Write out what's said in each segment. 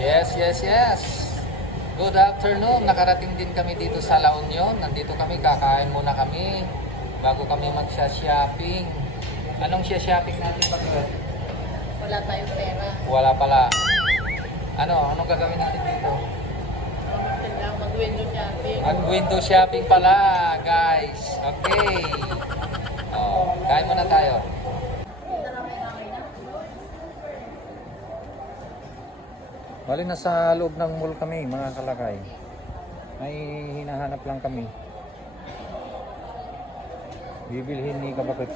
Yes, yes, yes. Good afternoon. Nakarating din kami dito sa La Union. Nandito kami, kakain muna kami bago kami magsha-shopping. Anong siya-shopping natin ba? Wala tayong pera. Wala pala. Ano, anong gagawin natin dito? Mag-window shopping. Mag-window shopping pala, guys. Okay. Kain muna tayo. Bali na sa loob ng mall kami, mga kalakay. May hinahanap lang kami. Bibilhin ni Kabakit.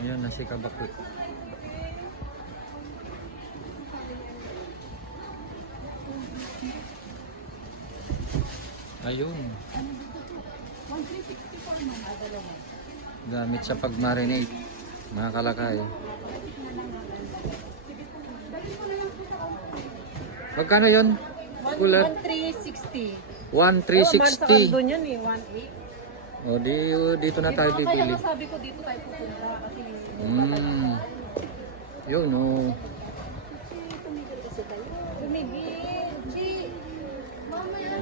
Ayan na si Kabakit. Ayun. Gamit sa pag-marinate. Mga kalakay. Magkano yun? Kulot? 1,360. 1,360. doon yun eh, 1,800. O di, dito na tayo Kaya bibili. nga sabi ko dito tayo pupunta kasi Mm. Yun oh.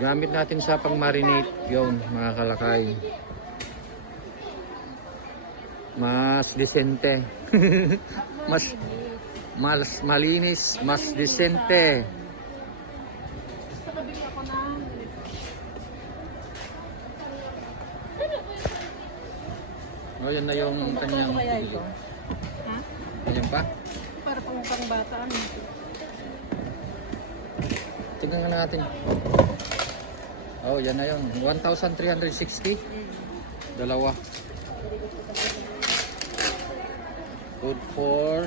Gamit natin sa pang-marinate yun, mga kalakay. Mas disente. mas mas malinis, mas disente. O yan na yung kanyang bibili. ito? Ha? Ayan pa. Para pang pang bata ano? Tingnan nga natin. Oh, yan na yun. 1,360. Dalawa. Good for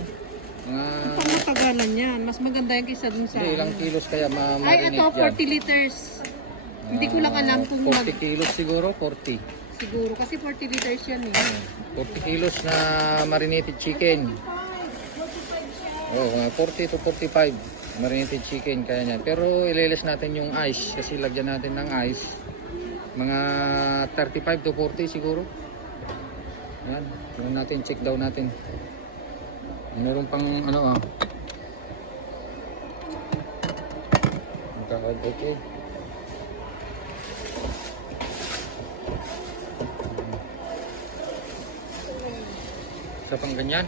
mga Pang matagalan yan. Mas maganda yan kaysa dun sa... hindi, ilang kilos kaya Ay, ma-marinate ito, yan. 40 liters. Hindi ko lang alam kung 40 mag... kilos siguro, 40. Siguro, kasi 40 liters yan eh. 40 kilos na marinated chicken. Oh, mga 40 to 45 marinated chicken kaya niyan. Pero ililis natin yung ice kasi lagyan natin ng ice. Mga 35 to 40 siguro. Yan. Tingnan natin, check daw natin. Meron pang ano ah. Okay. Sa pang ganyan.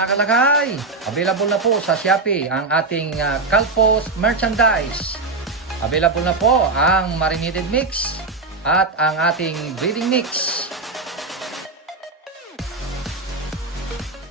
Mga kalakay, available na po sa Shopee ang ating uh, Calpos merchandise. Available na po ang marinated mix at ang ating breeding mix.